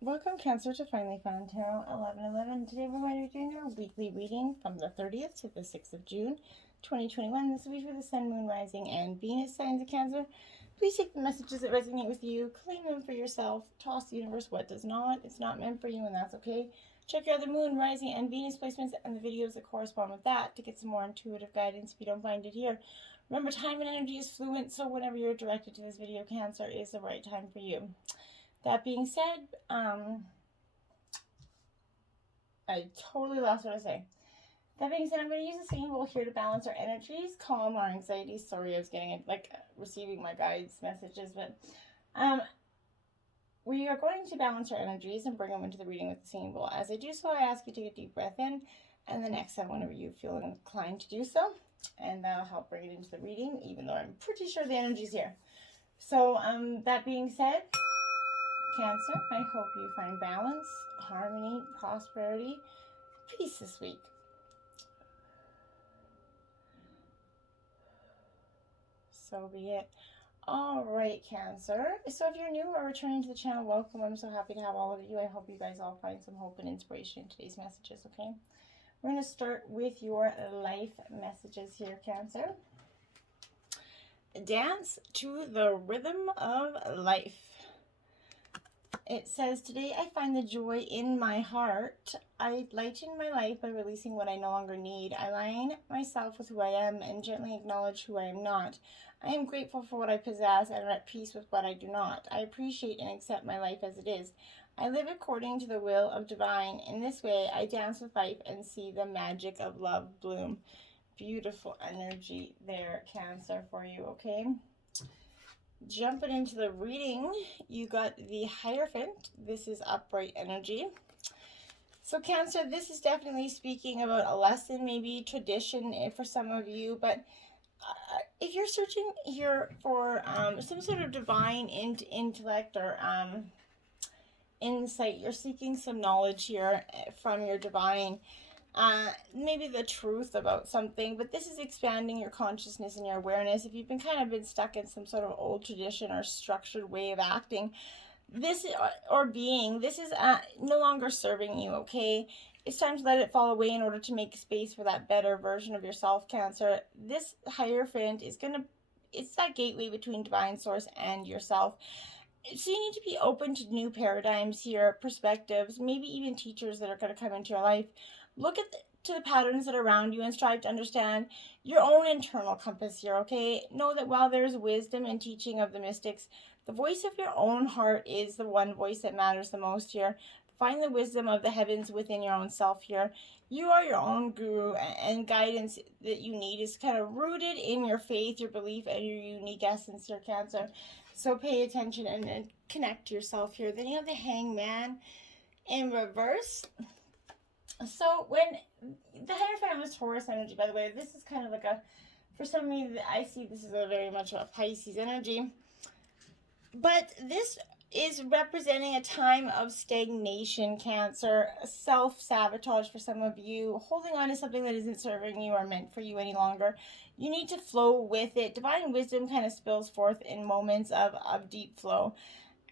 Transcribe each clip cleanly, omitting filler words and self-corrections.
Welcome, Cancer, to Finally Found Tarot 1111. Today we're going to be doing our weekly reading from the 30th to the 6th of June, 2021. This will be for the Sun, Moon, Rising, and Venus signs of Cancer. Please take the messages that resonate with you, claim them for yourself, toss the universe what does not. It's not meant for you, and that's okay. Check your other Moon, Rising, and Venus placements and the videos that correspond with that to get some more intuitive guidance if you don't find it here. Remember, time and energy is fluent, so whenever you're directed to this video, Cancer, is the right time for you. That being said, I totally lost what I was saying. That being said, I'm going to use the singing bowl here to balance our energies, calm our anxieties. Sorry, I was getting it, receiving my guides' messages, but we are going to balance our energies and bring them into the reading with the singing bowl. As I do so, I ask you to take a deep breath in, and the next time, whenever you feel inclined to do so, and that'll help bring it into the reading, even though I'm pretty sure the energy's here. So, that being said, Cancer, I hope you find balance, harmony, prosperity, peace this week. So be it. All right, Cancer. So if you're new or returning to the channel, welcome. I'm so happy to have all of you. I hope you guys all find some hope and inspiration in today's messages, okay? We're going to start with your life messages here, Cancer. Dance to the rhythm of life. It says, today I find the joy in my heart. I lighten my life by releasing what I no longer need. I align myself with who I am and gently acknowledge who I am not. I am grateful for what I possess and am at peace with what I do not. I appreciate and accept my life as it is. I live according to the will of divine. In this way, I dance with life and see the magic of love bloom. Beautiful energy there, Cancer, for you, okay? Jumping into the reading, you got the Hierophant. This is upright energy. So Cancer, this is definitely speaking about a lesson, maybe tradition for some of you, but if you're searching here for some sort of divine intellect or insight, you're seeking some knowledge here from your divine, maybe the truth about something, but this is expanding your consciousness and your awareness. If you've been stuck in some sort of old tradition or structured way of acting, this or being, this is no longer serving you, okay? It's time to let it fall away in order to make space for that better version of yourself, Cancer. This Hierophant is it's that gateway between divine source and yourself. So you need to be open to new paradigms here, perspectives, maybe even teachers that are going to come into your life. Look to the patterns that are around you and strive to understand your own internal compass here, okay? Know that while there's wisdom and teaching of the mystics, the voice of your own heart is the one voice that matters the most here. Find the wisdom of the heavens within your own self here. You are your own guru, and guidance that you need is kind of rooted in your faith, your belief, and your unique essence here, Cancer. So pay attention and connect to yourself here. Then you have the Hangman in reverse. So when the Hierophant was Taurus energy, by the way, this is kind of like for some of you, I see this is a very much a Pisces energy. But this is representing a time of stagnation, Cancer, self-sabotage for some of you, holding on to something that isn't serving you or meant for you any longer. You need to flow with it. Divine wisdom kind of spills forth in moments of deep flow.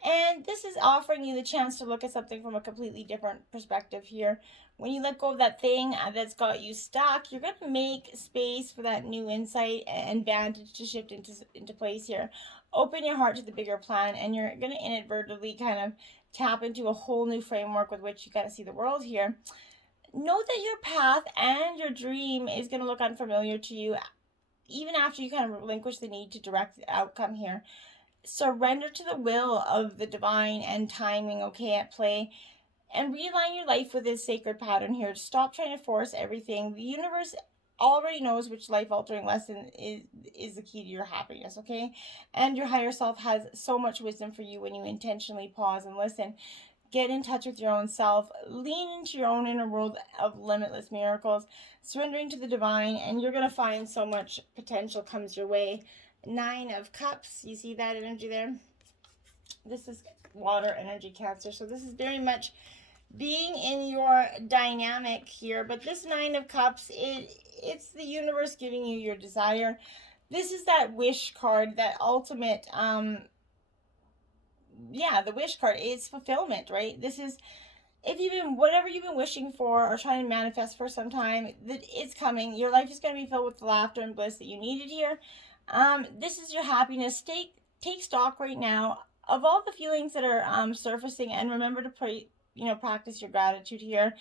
And this is offering you the chance to look at something from a completely different perspective here. When you let go of that thing that's got you stuck, you're going to make space for that new insight and vantage to shift into place here. Open your heart to the bigger plan, and you're going to inadvertently kind of tap into a whole new framework with which you kind of see the world here. Know that your path and your dream is going to look unfamiliar to you, even after you kind of relinquish the need to direct the outcome here. Surrender to the will of the divine and timing, okay, at play, and realign your life with this sacred pattern here. Stop trying to force everything. The universe already knows which life-altering lesson is the key to your happiness, okay? And your higher self has so much wisdom for you when you intentionally pause and listen. Get in touch with your own self. Lean into your own inner world of limitless miracles, surrendering to the divine, and you're going to find so much potential comes your way. 9 of Cups, you see that energy there? This is water energy, Cancer. So this is very much being in your dynamic here. But this 9 of Cups, it's the universe giving you your desire. This is that wish card, that ultimate yeah, the wish card, it's fulfillment, right? This is, if you've been, whatever you've been wishing for or trying to manifest for some time, that it's coming. Your life is going to be filled with the laughter and bliss that you needed here. This is your happiness. Take stock right now of all the feelings that are surfacing, and remember to pray, practice your gratitude here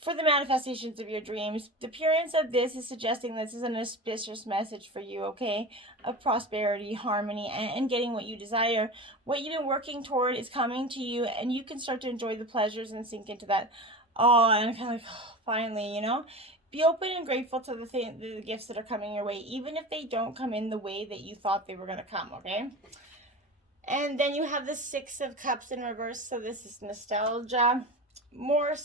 for the manifestations of your dreams. The appearance of this is suggesting this is an auspicious message for you, okay? Of prosperity, harmony, and getting what you desire. What you've been working toward is coming to you, and you can start to enjoy the pleasures and sink into that. Oh, and kind of like, oh, finally, Be open and grateful to the gifts that are coming your way, even if they don't come in the way that you thought they were going to come, okay? And then you have the Six of Cups in reverse, so this is nostalgia. More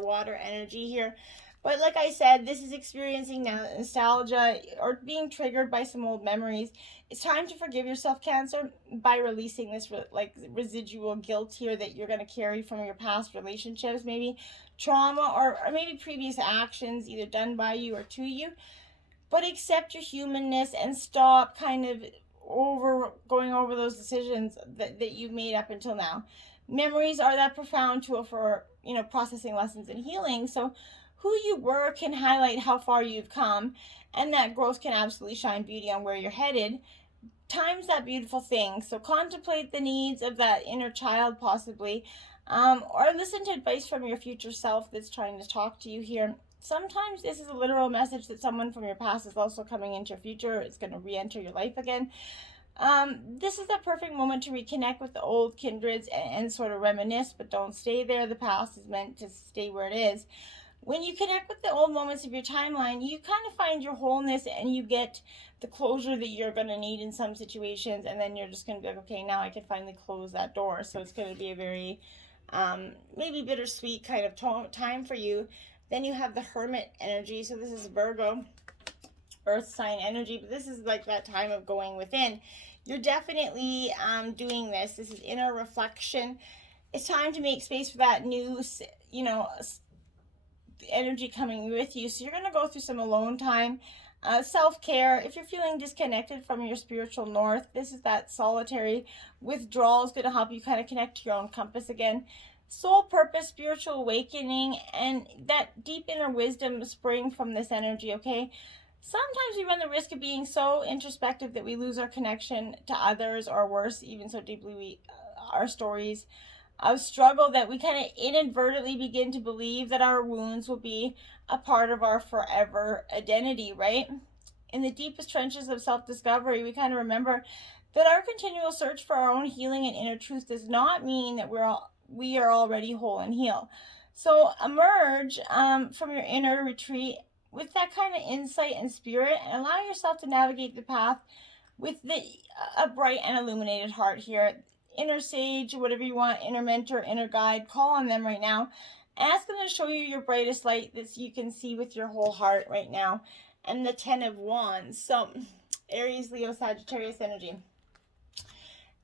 water energy here. But like I said, this is experiencing nostalgia or being triggered by some old memories. It's time to forgive yourself, Cancer, by releasing this residual guilt here that you're going to carry from your past relationships, maybe trauma or maybe previous actions either done by you or to you. But accept your humanness and stop kind of going over those decisions that you've made up until now. Memories are that profound tool for processing lessons and healing. So who you were can highlight how far you've come, and that growth can absolutely shine beauty on where you're headed. Time's that beautiful thing. So contemplate the needs of that inner child possibly, or listen to advice from your future self that's trying to talk to you here. Sometimes this is a literal message that someone from your past is also coming into your future. It's going to re-enter your life again. This is the perfect moment to reconnect with the old kindreds and sort of reminisce, but don't stay there. The past is meant to stay where it is. When you connect with the old moments of your timeline, you kind of find your wholeness and you get the closure that you're going to need in some situations, and then you're just going to be like, okay, now I can finally close that door. So it's going to be a very maybe bittersweet kind of time for you. Then you have the Hermit energy. So this is Virgo, earth sign energy, but this is like that time of going within. You're definitely doing this. This is inner reflection. It's time to make space for that new, energy coming with you. So you're going to go through some alone time, self-care. If you're feeling disconnected from your spiritual north, this is that solitary withdrawal is going to help you kind of connect to your own compass again. Soul purpose, spiritual awakening, and that deep inner wisdom spring from this energy, okay? Sometimes we run the risk of being so introspective that we lose our connection to others, or worse, even so deeply our stories of struggle that we kind of inadvertently begin to believe that our wounds will be a part of our forever identity, right? In the deepest trenches of self-discovery, we kind of remember that our continual search for our own healing and inner truth does not mean that we are already whole and healed. So emerge from your inner retreat with that kind of insight and spirit, and allow yourself to navigate the path with a bright and illuminated heart here. Inner sage, whatever you want, inner mentor, inner guide, call on them right now. Ask them to show you your brightest light that you can see with your whole heart right now. And the 10 of Wands. So Aries, Leo, Sagittarius energy.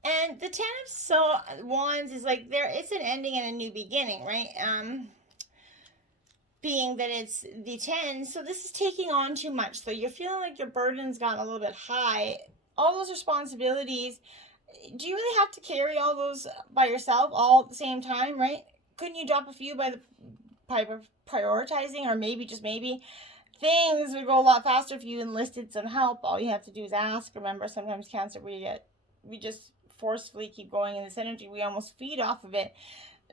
And the 10 of Wands is like it's an ending and a new beginning, right? Being that it's the 10, so this is taking on too much. So you're feeling like your burden's gotten a little bit high. All those responsibilities, do you really have to carry all those by yourself all at the same time, right? Couldn't you drop a few by prioritizing, or maybe, just maybe, things would go a lot faster if you enlisted some help? All you have to do is ask. Remember, sometimes Cancer, we just forcefully keep going in this energy. We almost feed off of it.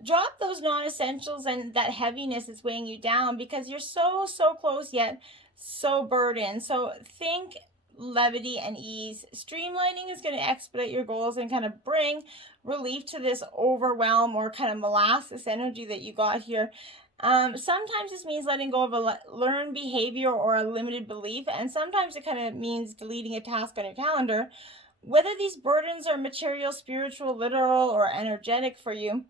Drop those non-essentials and that heaviness is weighing you down, because you're so close yet so burdened. So think levity and ease. Streamlining is going to expedite your goals and kind of bring relief to this overwhelm or kind of molasses energy that you got here. Sometimes this means letting go of a learned behavior or a limited belief, and sometimes it kind of means deleting a task on your calendar. Whether these burdens are material, spiritual, literal, or energetic for you,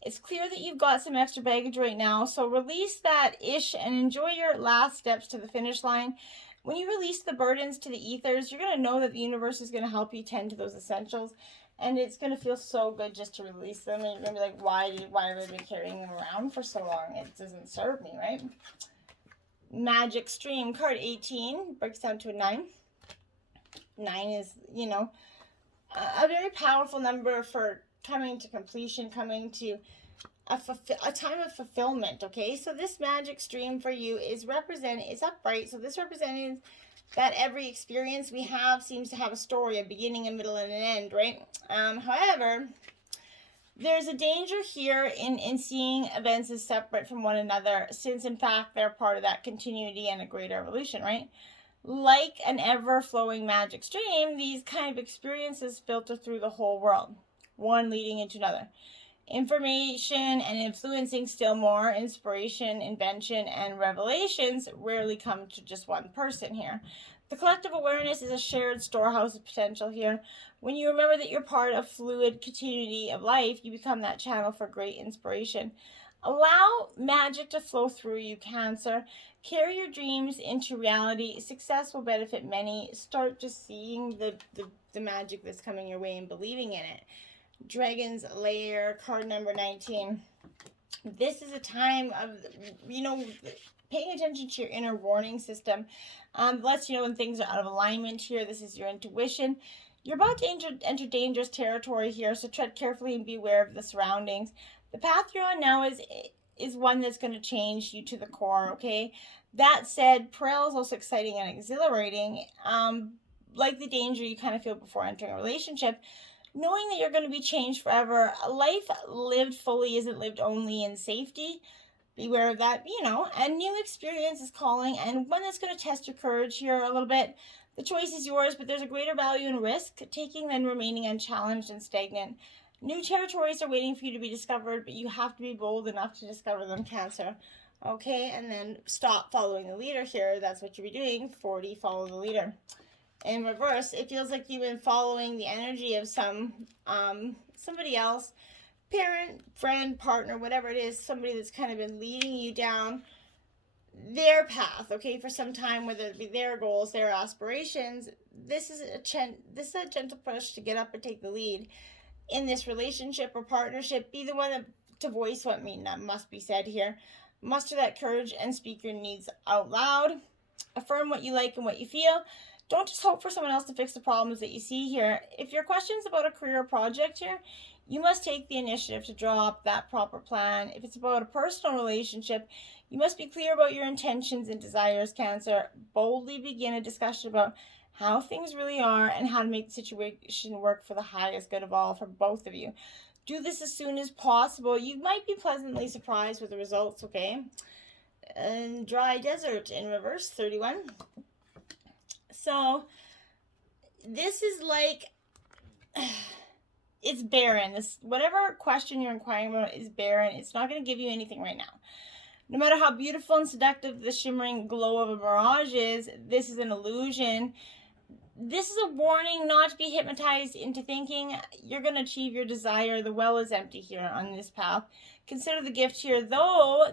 it's clear that you've got some extra baggage right now. So release that ish and enjoy your last steps to the finish line. When you release the burdens to the ethers, you're going to know that the universe is going to help you tend to those essentials. And it's going to feel so good just to release them. And you're going to be like, why have I been carrying them around for so long? It doesn't serve me, right? Magic Stream, card 18, breaks down to a 9. 9 is, a very powerful number for coming to completion, coming to a time of fulfillment, okay? So this magic stream for you is upright. So this represents that every experience we have seems to have a story, a beginning, a middle, and an end, right? However, there's a danger here in seeing events as separate from one another, since in fact they're part of that continuity and a greater evolution, right? Like an ever-flowing magic stream, these kind of experiences filter through the whole world, one leading into another. Information and influencing still more. Inspiration, invention, and revelations rarely come to just one person here. The collective awareness is a shared storehouse of potential here. When you remember that you're part of fluid continuity of life, you become that channel for great inspiration. Allow magic to flow through you, Cancer. Carry your dreams into reality. Success will benefit many. Start just seeing the magic that's coming your way and believing in it. Dragon's Lair, card number 19. This is a time of, paying attention to your inner warning system. Lets you know when things are out of alignment here. This is your intuition. You're about to enter dangerous territory here, so tread carefully and be aware of the surroundings. The path you're on now is one that's going to change you to the core, okay? That said, Peril is also exciting and exhilarating. Like the danger you kind of feel before entering a relationship, knowing that you're going to be changed forever. A life lived fully isn't lived only in safety. Beware of that, a new experience is calling, and one that's going to test your courage here a little bit. The choice is yours, but there's a greater value in risk taking than remaining unchallenged and stagnant. New territories are waiting for you to be discovered, but you have to be bold enough to discover them, Cancer. Okay, and then stop following the leader here. That's what you'll be doing. 40, follow the leader. In reverse, it feels like you've been following the energy of somebody else, parent, friend, partner, whatever it is, somebody that's kind of been leading you down their path, okay, for some time, whether it be their goals, their aspirations. This is a gentle push to get up and take the lead in this relationship or partnership. Be the one to voice what must be said here. Muster that courage and speak your needs out loud. Affirm what you like and what you feel. Don't just hope for someone else to fix the problems that you see here. If your question's about a career or project here, you must take the initiative to draw up that proper plan. If it's about a personal relationship, you must be clear about your intentions and desires, Cancer. Boldly begin a discussion about how things really are and how to make the situation work for the highest good of all for both of you. Do this as soon as possible. You might be pleasantly surprised with the results, okay? And Dry Desert in reverse, 31. So, this is like, it's barren. Whatever question you're inquiring about is barren. It's not going to give you anything right now. No matter how beautiful and seductive the shimmering glow of a mirage is, this is an illusion. This is a warning not to be hypnotized into thinking you're going to achieve your desire. The well is empty here on this path. Consider the gift here, though.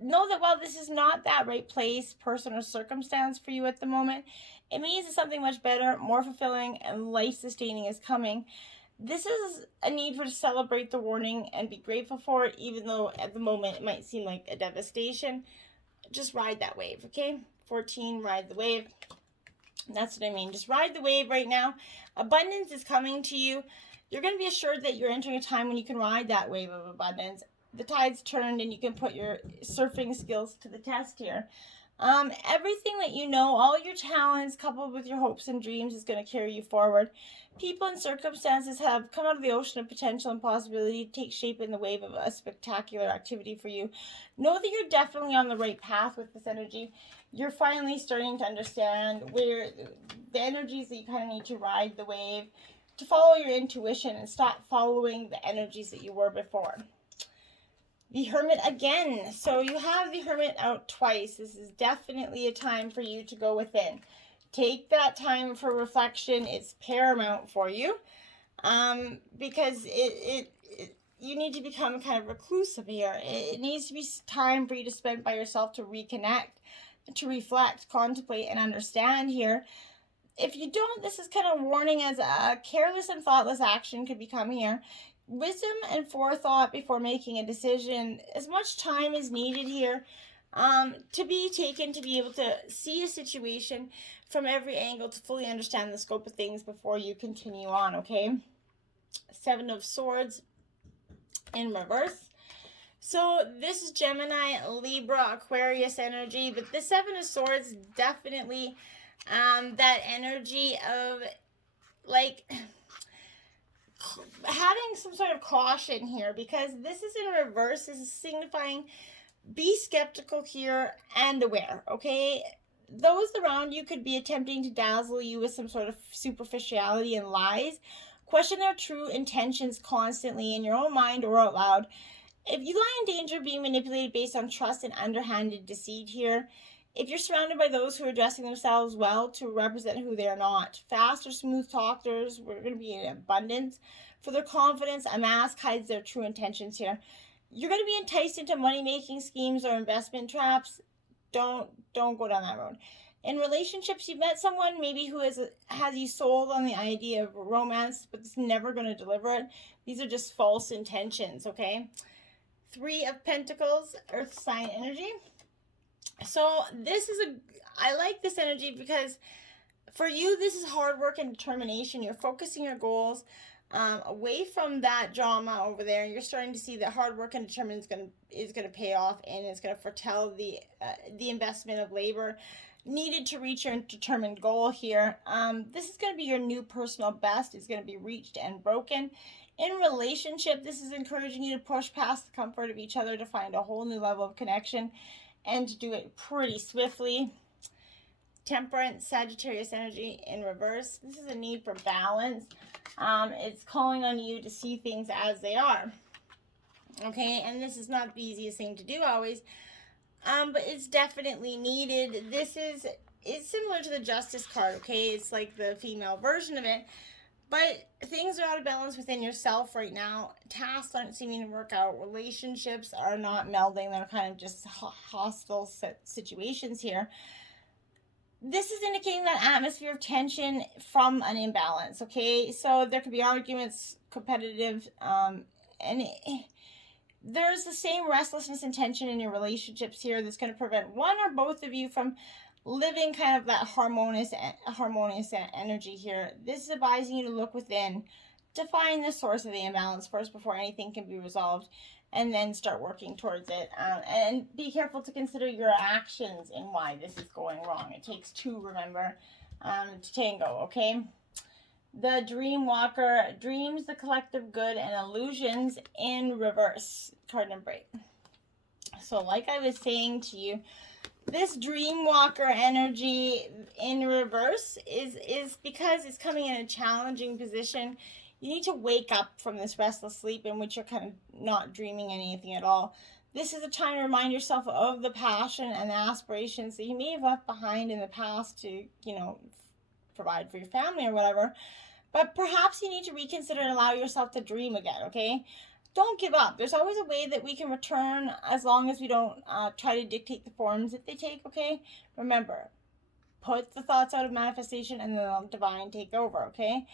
Know that while this is not that right place, person, or circumstance for you at the moment, it means that something much better, more fulfilling, and life-sustaining is coming. This is a need for to celebrate the warning and be grateful for it, even though at the moment it might seem like a devastation. Just ride that wave, okay? 14, ride the wave. That's what I mean. Just ride the wave right now. Abundance is coming to you. You're going to be assured that you're entering a time when you can ride that wave of abundance. The tide's turned and you can put your surfing skills to the test here. Everything that you know, all your talents coupled with your hopes and dreams is going to carry you forward. People and circumstances have come out of the ocean of potential and possibility to take shape in the wave of a spectacular activity for you. Know that you're definitely on the right path with this energy. You're finally starting to understand where the energies that you kind of need to ride the wave, to follow your intuition and stop following the energies that you were before. The Hermit again. So you have the Hermit out twice. This is definitely a time for you to go within. Take that time for reflection. It's paramount for you because you need to become kind of reclusive here. It needs to be time for you to spend by yourself to reconnect, to reflect, contemplate, and understand here. If you don't, this is kind of warning as a careless and thoughtless action could become here. Wisdom and forethought before making a decision. As much time is needed here to be taken to be able to see a situation from every angle to fully understand the scope of things before you continue on, okay? Seven of Swords in reverse. So this is Gemini, Libra, Aquarius energy, but the Seven of Swords definitely that energy of like having some sort of caution here, because this is in reverse. This is signifying be skeptical here and aware, okay? Those around you could be attempting to dazzle you with some sort of superficiality and lies. Question their true intentions constantly in your own mind or out loud. If you lie in danger of being manipulated based on trust and underhanded deceit here, if you're surrounded by those who are dressing themselves well to represent who they are not, fast or smooth talkers, we're going to be in abundance. For their confidence, a mask hides their true intentions here. You're going to be enticed into money-making schemes or investment traps. Don't go down that road. In relationships, you've met someone maybe who has you sold on the idea of romance, but it's never going to deliver it. These are just false intentions, okay? Three of Pentacles, Earth sign energy. So this is I like this energy because for you, this is hard work and determination. You're focusing your goals away from that drama over there. You're starting to see that hard work and determination is going to pay off, and it's going to foretell the investment of labor needed to reach your determined goal here. This is going to be your new personal best. It's going to be reached and broken. In relationship, this is encouraging you to push past the comfort of each other to find a whole new level of connection, and to do it pretty swiftly. Temperance, Sagittarius energy in reverse. This is a need for balance. It's calling on you to see things as they are. Okay, and this is not the easiest thing to do always, but it's definitely needed. It's similar to the Justice card, okay? It's like the female version of it. But things are out of balance within yourself right now. Tasks aren't seeming to work out. Relationships are not melding. They're kind of just hostile situations here. This is indicating that atmosphere of tension from an imbalance, okay? So there could be arguments, competitive, and there's the same restlessness and tension in your relationships here that's going to prevent one or both of you from living kind of that harmonious energy here. This is advising you to look within to find the source of the imbalance first before anything can be resolved, and then start working towards it. And be careful to consider your actions and why this is going wrong. It takes two, remember, to tango, okay? The Dream Walker, dreams, the collective good, and illusions in reverse. Card number 8. So like I was saying to you, this Dream Walker energy in reverse is because it's coming in a challenging position. You need to wake up from this restless sleep in which you're kind of not dreaming anything at all. This is a time to remind yourself of the passion and the aspirations that you may have left behind in the past to, provide for your family or whatever. But perhaps you need to reconsider and allow yourself to dream again, okay? Don't give up. There's always a way that we can return as long as we don't try to dictate the forms that they take, okay? Remember, put the thoughts out of manifestation and the divine take over, okay?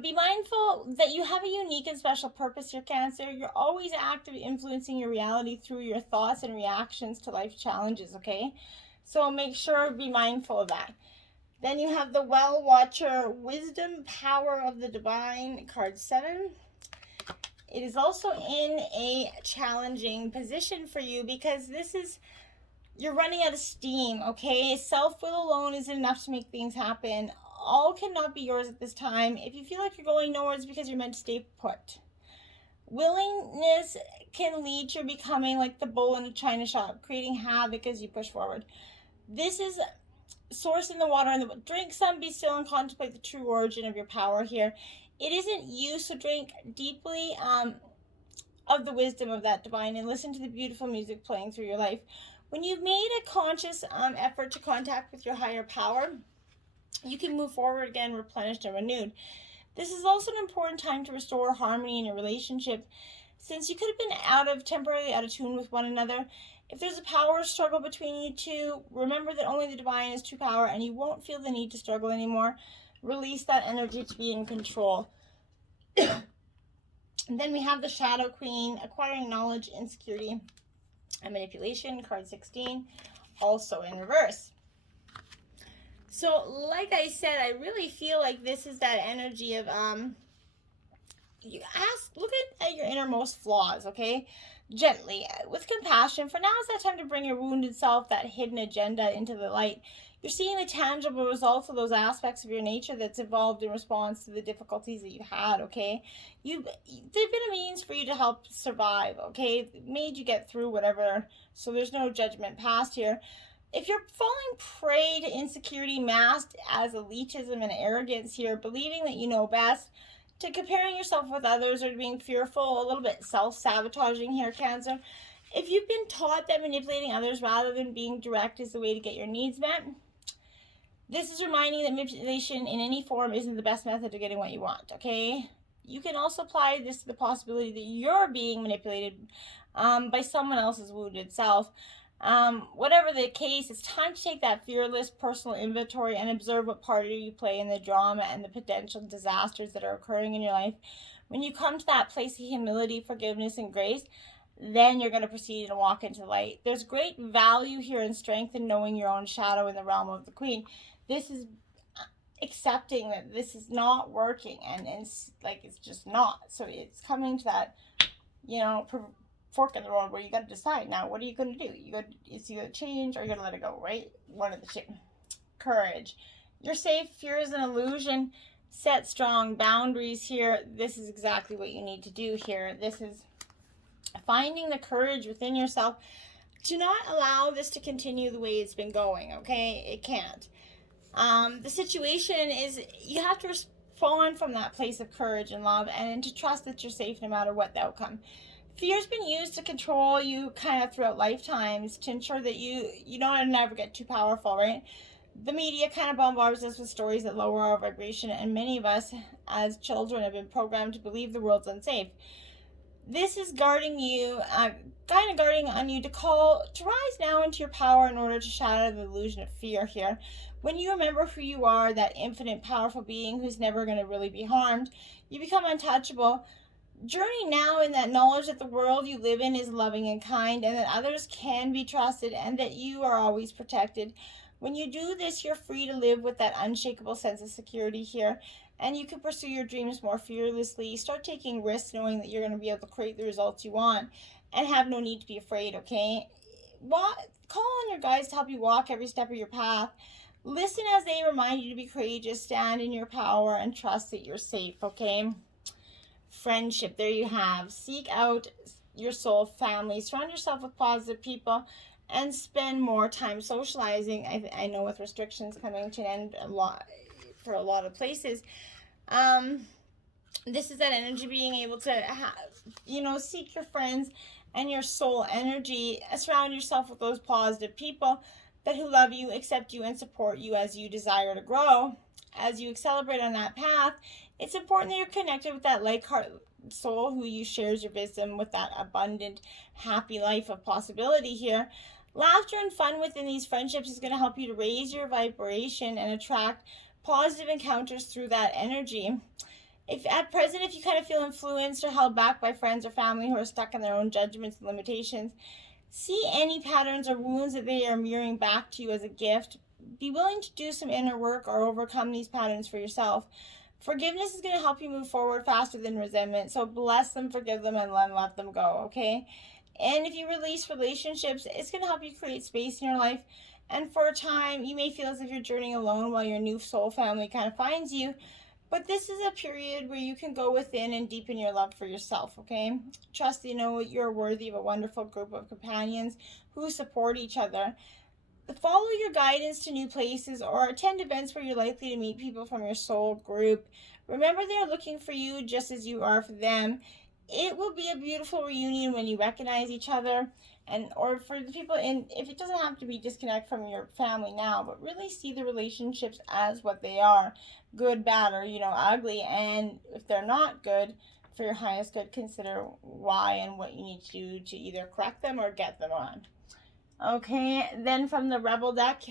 Be mindful that you have a unique and special purpose here, Cancer. You're always actively influencing your reality through your thoughts and reactions to life challenges, okay? So make sure, be mindful of that. Then you have the Well Watcher, Wisdom, Power of the Divine, card 7. It is also in a challenging position for you because you're running out of steam, okay? Self-will alone isn't enough to make things happen. All cannot be yours at this time. If you feel like you're going nowhere, it's because you're meant to stay put. Willingness can lead to becoming like the bull in a china shop, creating havoc as you push forward. This is source in the water and drink some, be still, and contemplate the true origin of your power here. It isn't you, so drink deeply of the wisdom of that divine and listen to the beautiful music playing through your life. When you've made a conscious effort to contact with your higher power, you can move forward again, replenished and renewed. This is also an important time to restore harmony in your relationship, since you could have been temporarily out of tune with one another. If there's a power struggle between you two, remember that only the divine is true power, and you won't feel the need to struggle anymore. Release that energy to be in control. And then we have the Shadow Queen, acquiring knowledge, insecurity, and manipulation, card 16, also in reverse. So, like I said, I really feel like this is that energy of you look at your innermost flaws, okay? Gently, with compassion, for now is that time to bring your wounded self, that hidden agenda, into the light. You're seeing the tangible results of those aspects of your nature that's evolved in response to the difficulties that you've had, okay? They've been a means for you to help survive, okay? Made you get through whatever, so there's no judgment passed here. If you're falling prey to insecurity masked as elitism and arrogance here, believing that you know best, to comparing yourself with others, or to being fearful, a little bit self-sabotaging here, Cancer. If you've been taught that manipulating others rather than being direct is the way to get your needs met, this is reminding that manipulation in any form isn't the best method of getting what you want, okay? You can also apply this to the possibility that you're being manipulated by someone else's wounded self. Whatever the case, it's time to take that fearless personal inventory and observe what part you play in the drama and the potential disasters that are occurring in your life. When you come to that place of humility, forgiveness, and grace, then you're going to proceed and walk into the light. There's great value here and strength in knowing your own shadow in the realm of the Queen. This is accepting that this is not working, and it's like it's just not. So it's coming to that, fork in the road where you got to decide now, what are you going to do? It's either change or you're going to let it go, right? One of the two. Courage. You're safe. Fear is an illusion. Set strong boundaries here. This is exactly what you need to do here. This is finding the courage within yourself to not allow this to continue the way it's been going, okay? It can't. The situation is you have to respond from that place of courage and love, and to trust that you're safe no matter what the outcome. Fear's been used to control you kind of throughout lifetimes to ensure that you don't never get too powerful, right? The media kind of bombards us with stories that lower our vibration, and many of us as children have been programmed to believe the world's unsafe. This is guarding you, guarding on you to rise now into your power in order to shatter the illusion of fear here. When you remember who you are, that infinite, powerful being who's never going to really be harmed, you become untouchable. Journey now in that knowledge that the world you live in is loving and kind, and that others can be trusted, and that you are always protected. When you do this, you're free to live with that unshakable sense of security here, and you can pursue your dreams more fearlessly. Start taking risks knowing that you're going to be able to create the results you want and have no need to be afraid, okay? Call on your guides to help you walk every step of your path. Listen as they remind you to be courageous, stand in your power, and trust that you're safe, okay? Friendship, there you have. Seek out your soul family. Surround yourself with positive people and spend more time socializing. I know with restrictions coming to an end for a lot of places, this is that energy being able to seek your friends and your soul energy. Surround yourself with those positive people who love you, accept you, and support you as you desire to grow. As you accelerate on that path, it's important that you're connected with that like-hearted soul who you shares your wisdom with, that abundant, happy life of possibility here. Laughter and fun within these friendships is going to help you to raise your vibration and attract positive encounters through that energy. If you kind of feel influenced or held back by friends or family who are stuck in their own judgments and limitations, see any patterns or wounds that they are mirroring back to you as a gift. Be willing to do some inner work or overcome these patterns for yourself. Forgiveness is going to help you move forward faster than resentment. So bless them, forgive them, and then let them go, okay? And if you release relationships, it's going to help you create space in your life. And for a time, you may feel as if you're journeying alone while your new soul family kind of finds you. But this is a period where you can go within and deepen your love for yourself, okay? Trust you're worthy of a wonderful group of companions who support each other. Follow your guidance to new places or attend events where you're likely to meet people from your soul group. Remember, they're looking for you just as you are for them. It will be a beautiful reunion when you recognize each other, or for the people if it doesn't have to be disconnect from your family now, but really see the relationships as what they are, good, bad, or ugly. And if they're not good, for your highest good, consider why and what you need to do to either correct them or get them on. Okay, then from the Rebel deck,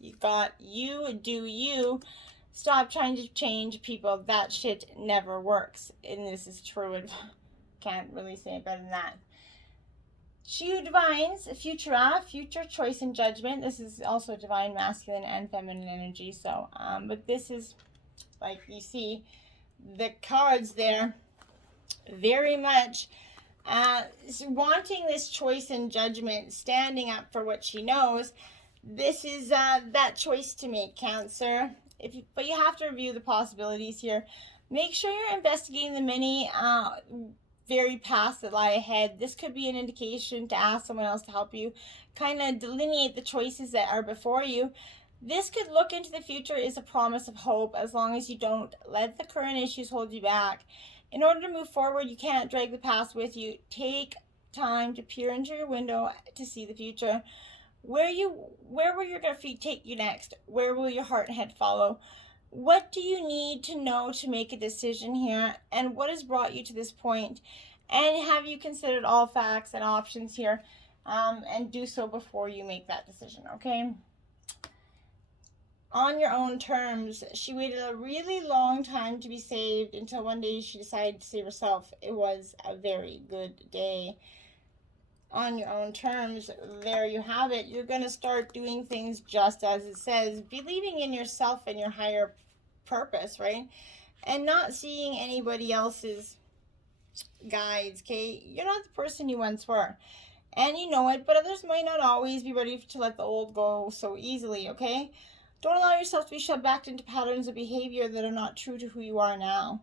you got you, do you. Stop trying to change people. That shit never works. And this is true. And can't really say it better than that. Two Divines, future choice and judgment. This is also divine masculine and feminine energy. So, but this is, like you see, the cards there. very much wanting this choice and judgment, standing up for what she knows. This is that choice to make, Cancer. But you have to review the possibilities here. Make sure you're investigating the many varied paths that lie ahead. This could be an indication to ask someone else to help you kind of delineate the choices that are before you. This could look into the future as a promise of hope, as long as you don't let the current issues hold you back. In order to move forward, you can't drag the past with you. Take time to peer into your window to see the future. Where will your gut feet take you next? Where will your heart and head follow? What do you need to know to make a decision here? And what has brought you to this point? And have you considered all facts and options here? And do so before you make that decision, okay? On your own terms. She waited a really long time to be saved until one day she decided to save herself. It was a very good day. On your own terms, there you have it. You're going to start doing things just as it says, believing in yourself and your higher purpose, right? And not seeing anybody else's guides, okay? You're not the person you once were, and you know it, but others might not always be ready to let the old go so easily, okay? Don't allow yourself to be shoved back into patterns of behavior that are not true to who you are now.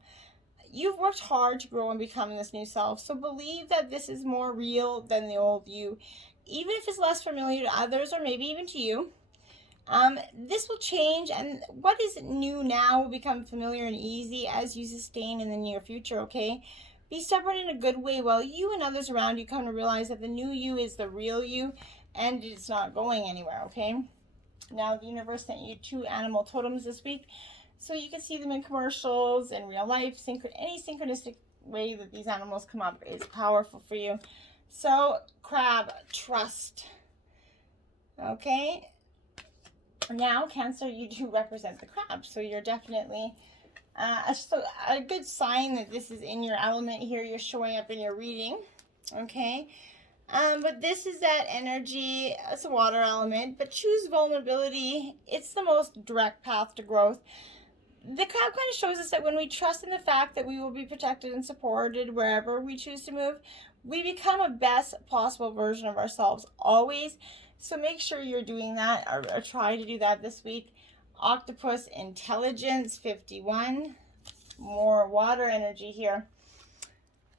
You've worked hard to grow and become this new self, so believe that this is more real than the old you, even if it's less familiar to others or maybe even to you. This will change, and what is new now will become familiar and easy as you sustain in the near future, okay? Be stubborn in a good way while you and others around you come to realize that the new you is the real you, and it's not going anywhere, okay? Now, the universe sent you 2 animal totems this week, so you can see them in commercials, in real life. Any synchronistic way that these animals come up is powerful for you. So, crab, trust. Okay? Now, Cancer, you do represent the crab, so you're definitely a good sign that this is in your element here. You're showing up in your reading. Okay? But this is that energy. It's a water element, but choose vulnerability. It's the most direct path to growth. The crab kind of shows us that when we trust in the fact that we will be protected and supported wherever we choose to move, we become a best possible version of ourselves always. So make sure you're doing that, or try to do that this week. Octopus, intelligence, 51. More water energy here.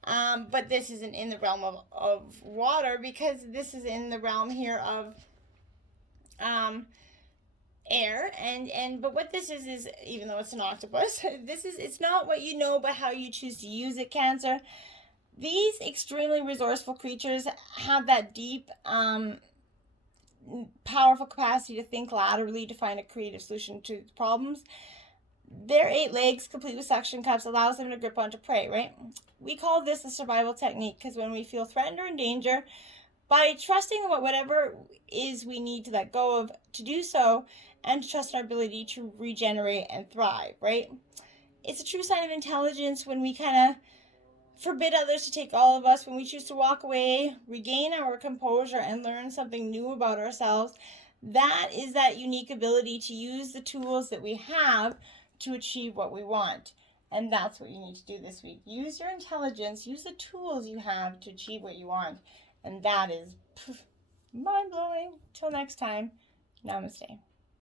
But this isn't in the realm of water, because this is in the realm here of air, but what this is even though it's an octopus, it's not what you know, but how you choose to use it, Cancer. These extremely resourceful creatures have that deep powerful capacity to think laterally to find a creative solution to problems. Their 8 legs, complete with suction cups, allows them to grip onto prey, right? We call this a survival technique, because when we feel threatened or in danger, by trusting whatever is we need to let go of to do so, and to trust our ability to regenerate and thrive, right? It's a true sign of intelligence when we kind of forbid others to take all of us, when we choose to walk away, regain our composure, and learn something new about ourselves. That is that unique ability to use the tools that we have to achieve what we want. And that's what you need to do this week. Use your intelligence, use the tools you have to achieve what you want. And that is mind-blowing. Till next time, namaste.